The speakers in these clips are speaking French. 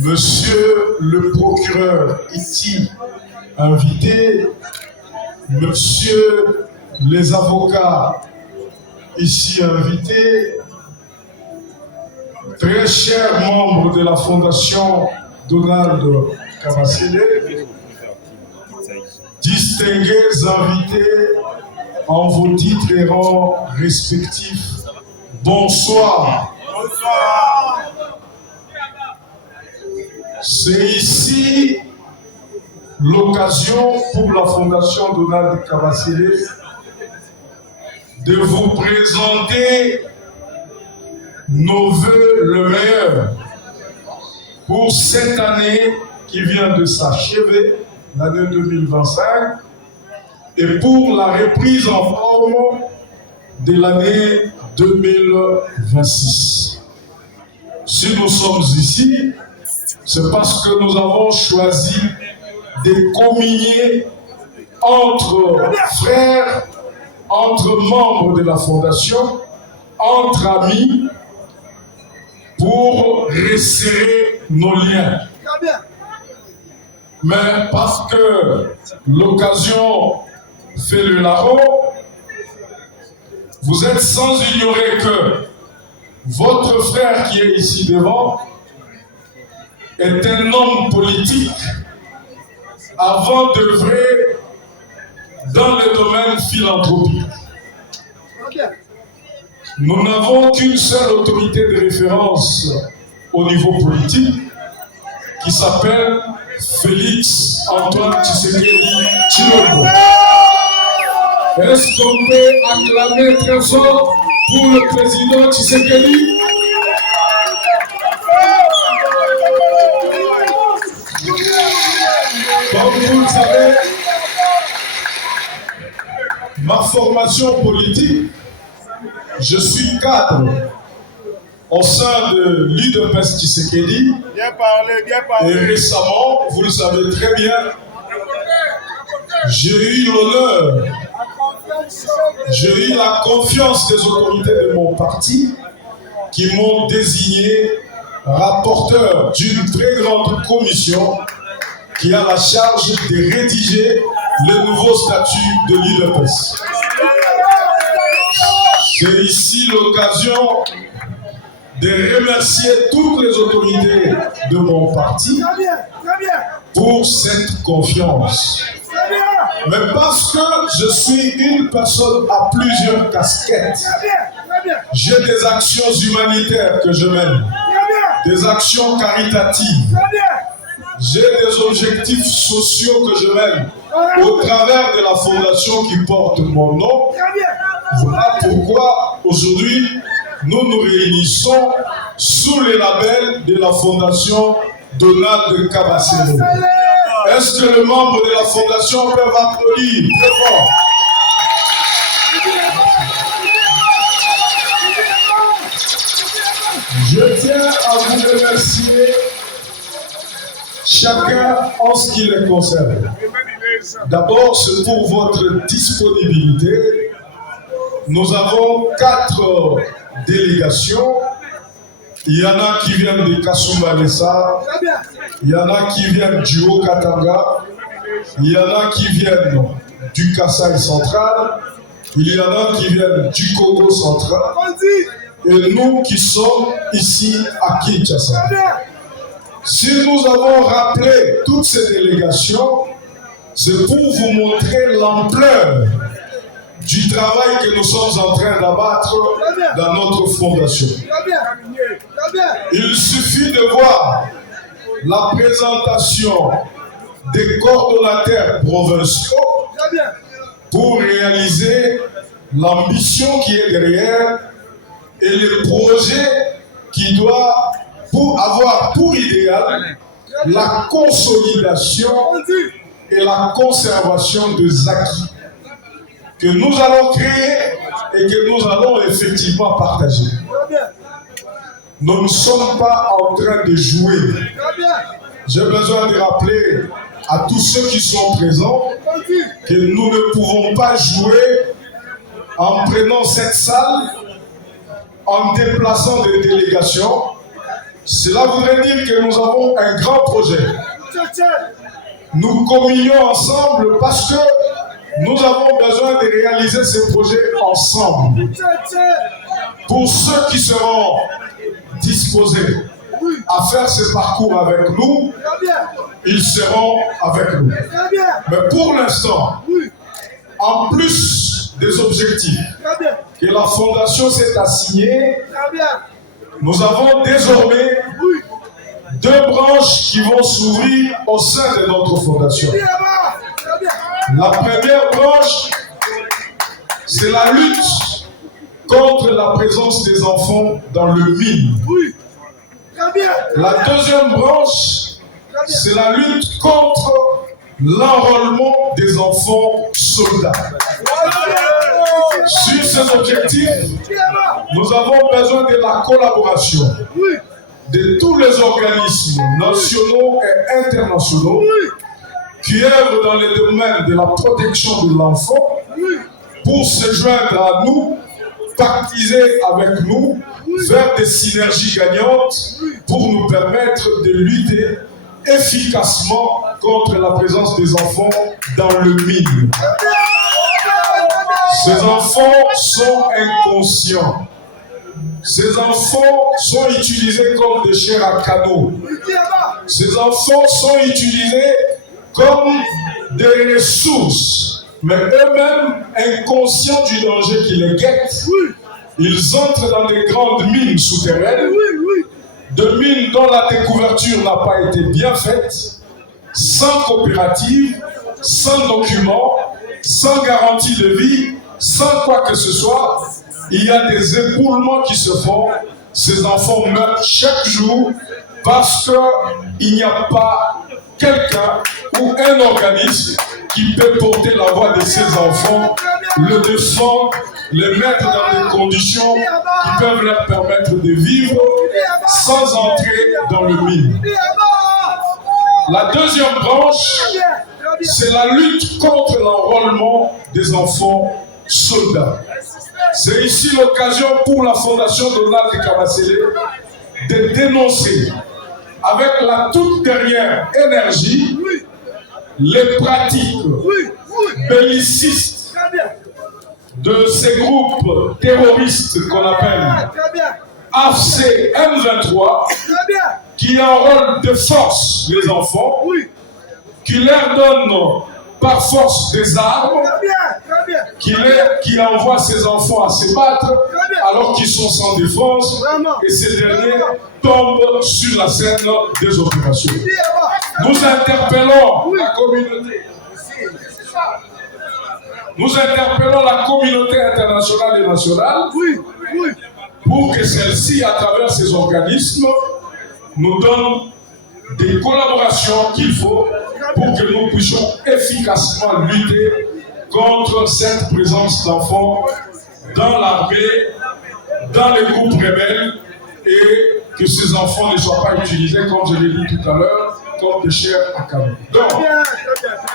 Monsieur le procureur ici invité, Monsieur les avocats ici invités, très chers membres de la Fondation Donald Kabasele, distingués invités en vos titres et rangs respectifs, bonsoir. Bonsoir. C'est ici l'occasion pour la Fondation Donald Kabasele de vous présenter nos vœux le meilleur pour cette année qui vient de s'achever, l'année 2025, et pour la reprise en forme de l'année 2026. Si nous sommes ici, c'est parce que nous avons choisi de communier entre frères, entre membres de la Fondation, entre amis, pour resserrer nos liens. Mais parce que l'occasion fait le larron, vous êtes sans ignorer que votre frère qui est ici devant est un homme politique avant d'œuvrer dans le domaine philanthropique. Nous n'avons qu'une seule autorité de référence au niveau politique qui s'appelle Félix Antoine Tshisekedi Tshilombo. Est-ce qu'on peut acclamer très fort pour le président Tshisekedi? Comme vous le savez, ma formation politique, je suis cadre au sein de l'UDPS Tshisekedi. Bien parlé, bien parlé. Et récemment, vous le savez très bien, j'ai eu l'honneur, j'ai eu la confiance des autorités de mon parti qui m'ont désigné rapporteur d'une très grande commission qui a la charge de rédiger le nouveau statut de l'UDPS. C'est ici l'occasion de remercier toutes les autorités de mon parti pour cette confiance. Mais parce que je suis une personne à plusieurs casquettes, j'ai des actions humanitaires que je mène, des actions caritatives, j'ai des objectifs sociaux que je mène au travers de la fondation qui porte mon nom. Voilà pourquoi aujourd'hui nous nous réunissons sous le label de la fondation Donald Kabasele. Est-ce que les membres de la fondation peuvent applaudir très fort? Je tiens à vous remercier chacun en ce qui les concerne. D'abord, c'est pour votre disponibilité. Nous avons 4 délégations. Il y en a qui viennent de Kasumbalesa, il y en a qui viennent du Haut-Katanga, il y en a qui viennent du Kasaï central, il y en a qui viennent du Congo central, et nous qui sommes ici à Kinshasa. Si nous avons rappelé toutes ces délégations, c'est pour vous montrer l'ampleur du travail que nous sommes en train d'abattre dans notre fondation. Il suffit de voir la présentation des coordonnateurs provinciaux pour réaliser l'ambition qui est derrière et le projet qui doit avoir pour idéal la consolidation et la conservation des acquis que nous allons créer et que nous allons effectivement partager. Nous ne sommes pas en train de jouer. J'ai besoin de rappeler à tous ceux qui sont présents que nous ne pouvons pas jouer en prenant cette salle, en déplaçant des délégations. Cela voudrait dire que nous avons un grand projet. Nous communions ensemble parce que nous avons besoin de réaliser ce projet ensemble. Pour ceux qui seront disposés à faire ce parcours avec nous, ils seront avec nous. Mais pour l'instant, en plus des objectifs que la Fondation s'est assignée, nous avons désormais 2 branches qui vont s'ouvrir au sein de notre Fondation. La première branche, c'est la lutte contre la présence des enfants dans le mine. La deuxième branche, c'est la lutte contre l'enrôlement des enfants soldats. Sur ces objectifs, nous avons besoin de la collaboration de tous les organismes nationaux et internationaux qui œuvrent dans les domaines de la protection de l'enfant pour se joindre à nous, pactiser avec nous, faire des synergies gagnantes pour nous permettre de lutter efficacement contre la présence des enfants dans le mine. Ces enfants sont inconscients. Ces enfants sont utilisés comme des chairs à cadeau. Ces enfants sont utilisés comme des ressources, mais eux-mêmes inconscients du danger qui les guette. Ils entrent dans des grandes mines souterraines, de mines dont la découverture n'a pas été bien faite, sans coopérative, sans documents, sans garantie de vie, sans quoi que ce soit. Il y a des éboulements qui se font. Ces enfants meurent chaque jour parce qu'il n'y a pas quelqu'un ou un organisme qui peut porter la voix de ces enfants, le défendre, les mettre dans des conditions qui peuvent leur permettre de vivre sans entrer dans le mine. La deuxième branche, c'est la lutte contre l'enrôlement des enfants soldats. C'est ici l'occasion pour la Fondation Donald Kabasele de dénoncer avec la toute dernière énergie les pratiques bellicistes de ces groupes terroristes qu'on appelle AFC M23 qui enrôlent de force les enfants, qui leur donnent par force des armes, qui envoient ces enfants à se battre alors qu'ils sont sans défense et ces derniers tombent sur la scène des opérations. Nous interpellons la communauté. Nous interpellons la communauté internationale et nationale pour que celle-ci, à travers ces organismes, nous donne des collaborations qu'il faut pour que nous puissions efficacement lutter contre cette présence d'enfants dans l'armée, dans les groupes rebelles, et que ces enfants ne soient pas utilisés, comme je l'ai dit tout à l'heure, comme des chairs à cadeau. Donc,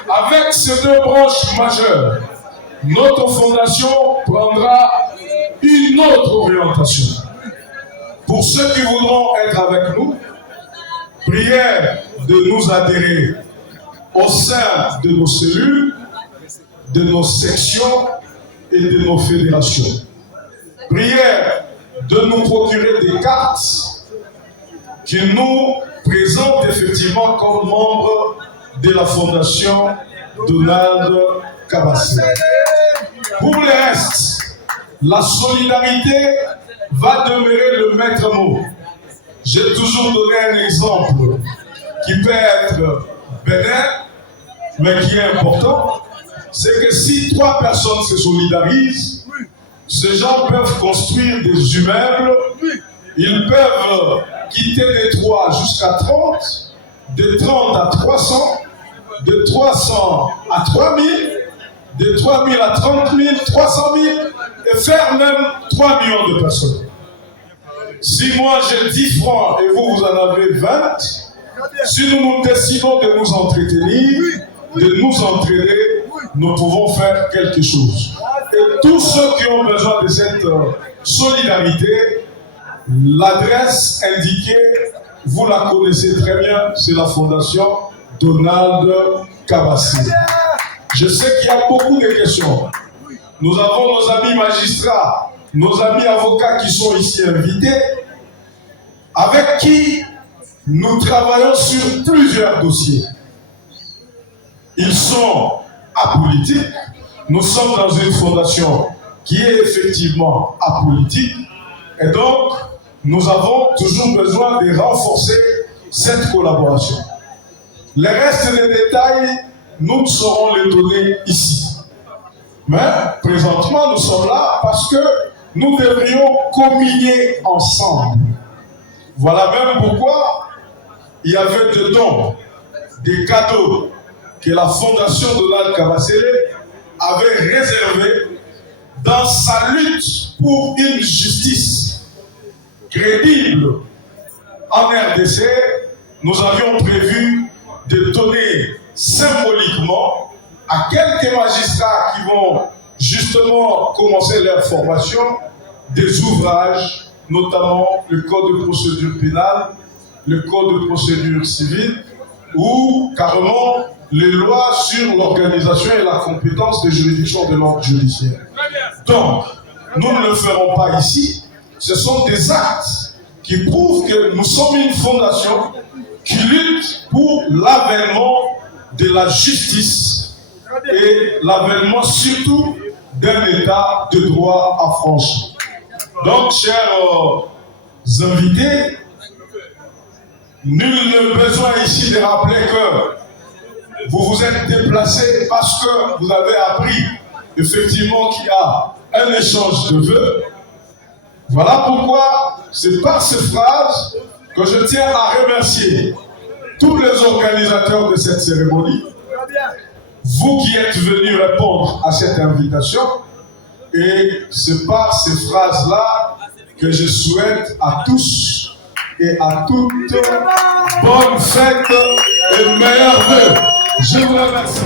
avec ces 2 branches majeures, notre fondation prendra une autre orientation. Pour ceux qui voudront être avec nous, prière de nous adhérer au sein de nos cellules, de nos sections et de nos fédérations. Prière de nous procurer des cartes qui nous présentent effectivement comme membres de la Fondation Donald Kabasele. Pour le reste, la solidarité va demeurer le maître mot. J'ai toujours donné un exemple qui peut être bénin, mais qui est important. C'est que si 3 personnes se solidarisent, ces gens peuvent construire des immeubles, ils peuvent quitter des 3 jusqu'à 30, de 30 à 300, de 300 à 3000, de 3000 à 30 000, 300 000, et faire même 3 millions de personnes. Si moi j'ai 10 francs et vous, vous en avez 20, si nous décidons de nous entretenir, de nous entraider, nous pouvons faire quelque chose. Et tous ceux qui ont besoin de cette solidarité, L'adresse indiquée, vous la connaissez très bien, c'est la Fondation Donald Kabasele. Je sais qu'il y a beaucoup de questions. Nous avons nos amis magistrats, nos amis avocats qui sont ici invités, avec qui nous travaillons sur plusieurs dossiers. Ils sont apolitiques. Nous sommes dans une fondation qui est effectivement apolitique. Et donc, nous avons toujours besoin de renforcer cette collaboration. Les restes des détails, nous saurons les donner ici. Mais présentement, nous sommes là parce que nous devrions communier ensemble. Voilà même pourquoi il y avait dedans des cadeaux que la Fondation Donald Kabasele avait réservés dans sa lutte pour une justice crédible en RDC. Nous avions prévu de donner symboliquement à quelques magistrats qui vont justement commencer leur formation des ouvrages, notamment le Code de procédure pénale, le Code de procédure civile ou carrément les lois sur l'organisation et la compétence des juridictions de l'ordre judiciaire. Donc, nous ne le ferons pas ici. Ce sont des actes qui prouvent que nous sommes une fondation qui lutte pour l'avènement de la justice et l'avènement surtout d'un état de droit affranchi. Donc, chers invités, nul ne besoin ici de rappeler que vous vous êtes déplacés parce que vous avez appris effectivement qu'il y a un échange de vœux. Voilà pourquoi c'est par ces phrases que je tiens à remercier tous les organisateurs de cette cérémonie, vous qui êtes venus répondre à cette invitation, et c'est par ces phrases-là que je souhaite à tous et à toutes bonne fête et meilleurs vœux. Je vous remercie.